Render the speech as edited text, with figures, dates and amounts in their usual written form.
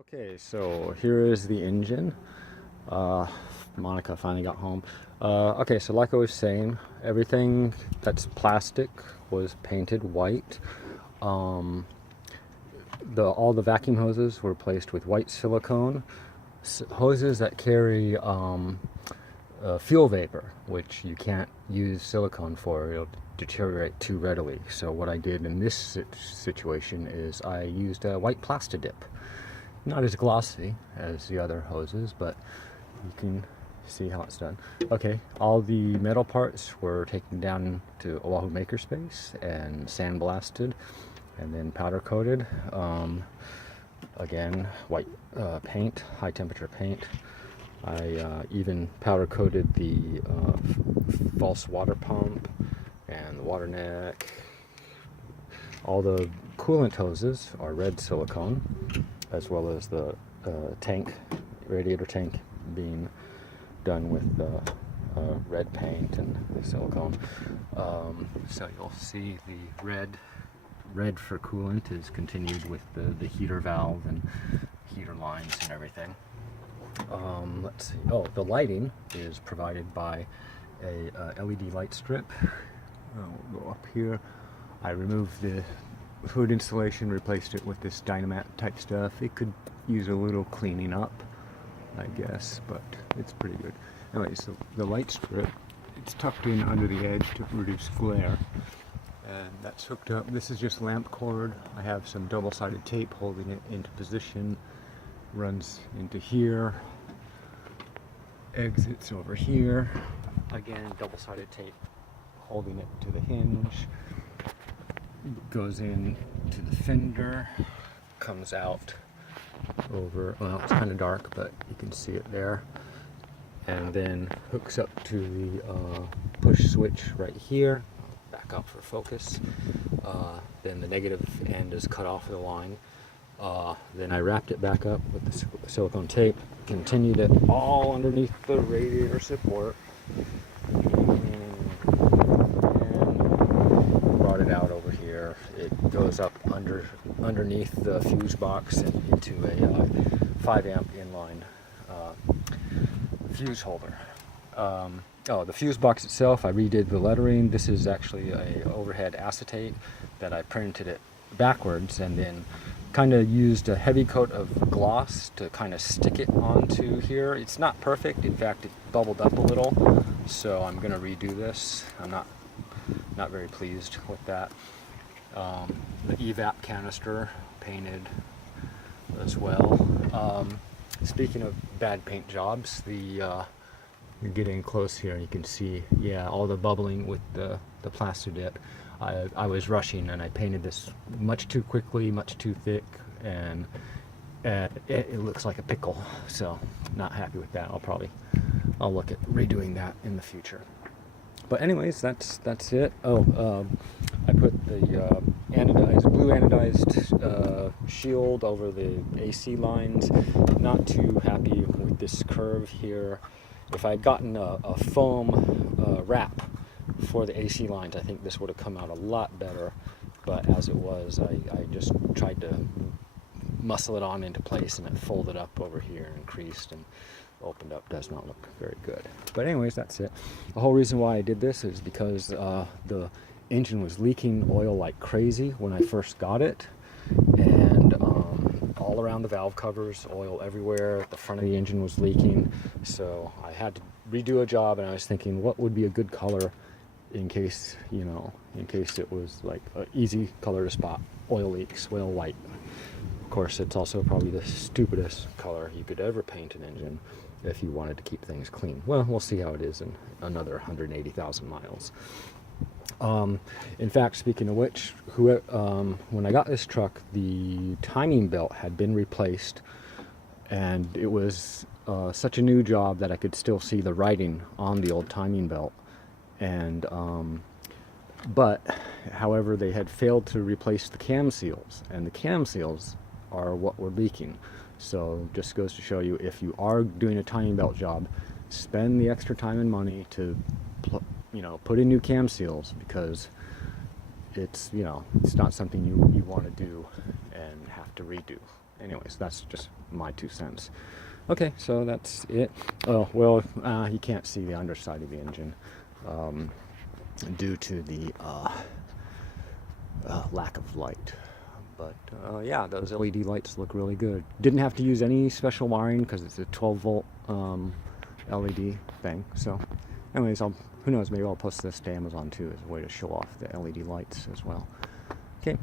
Okay, so here is the engine. Monica finally got home. Okay, so like I was saying, everything that's plastic was painted white. Um, all the vacuum hoses were replaced with white silicone. Hoses that carry fuel vapor, which you can't use silicone for, it'll deteriorate too readily. So what I did in this situation is I used a white Plastidip. Not as glossy as the other hoses, but you can see how it's done. Okay, all the metal parts were taken down to Oahu Makerspace and sandblasted and then powder coated. Again, white paint, high temperature paint. I even powder coated the false water pump and the water neck. All the coolant hoses are red silicone, as well as the radiator tank being done with red paint and silicone. So you'll see the red for coolant is continued with the heater valve and heater lines and everything. Let's see. Oh, the lighting is provided by a LED light strip. We'll go up here. I removed the hood insulation, replaced it with this Dynamat type stuff. It could use a little cleaning up, I guess, but it's pretty good. Anyway, so the light strip, it's tucked in under the edge to reduce glare, and that's hooked up. This is just lamp cord. I have some double-sided tape holding it into position. Runs into here, exits over here. Again, double-sided tape holding it to the hinge. Goes in to the fender, comes out over, well, it's kind of dark, but you can see it there, and then hooks up to the push switch right here. Back up for focus. Then the negative end is cut off of the line. Then I wrapped it back up with the silicone tape, continued it all underneath the radiator support, and brought it out over here. It goes up underneath the fuse box and into a 5 amp inline fuse holder. The fuse box itself, I redid the lettering. This is actually a overhead acetate that I printed it backwards and then kind of used a heavy coat of gloss to kind of stick it onto here. It's not perfect. In fact, it bubbled up a little, so I'm going to redo this. I'm not very pleased with that. The evap canister painted as well. Speaking of bad paint jobs, you're getting close here and you can see, yeah, all the bubbling with the Plastidip. I was rushing and I painted this much too quickly, much too thick, and it looks like a pickle, so not happy with that. I'll look at redoing that in the future. But anyways, that's it. I put the blue anodized shield over the AC lines. Not too happy with this curve here. If I had gotten a foam wrap for the AC lines, I think this would have come out a lot better. But as it was, I just tried to muscle it on into place, and it folded up over here and creased and opened up. Does not look very good. But anyways, that's it. The whole reason why I did this is because the engine was leaking oil like crazy when I first got it, and all around the valve covers, oil everywhere. The front of the engine was leaking, so I had to redo a job, and I was thinking what would be a good color in case it was like an easy color to spot oil leaks. Well, white. Of course, it's also probably the stupidest color you could ever paint an engine if you wanted to keep things clean. Well, we'll see how it is in another 180,000 miles. In fact, speaking of which, when I got this truck, the timing belt had been replaced, and it was such a new job that I could still see the writing on the old timing belt. And but however, they had failed to replace the cam seals, and the cam seals are what were leaking. So just goes to show you, if you are doing a timing belt job, spend the extra time and money to put in new cam seals, because it's not something you want to do and have to redo. anyways, that's just my 2 cents. Okay, so that's it. Oh, well, you can't see the underside of the engine due to the lack of light. But yeah, those LED lights look really good. Didn't have to use any special wiring because it's a 12-volt LED thing. So anyways, who knows, maybe I'll post this to Amazon too as a way to show off the LED lights as well. Okay.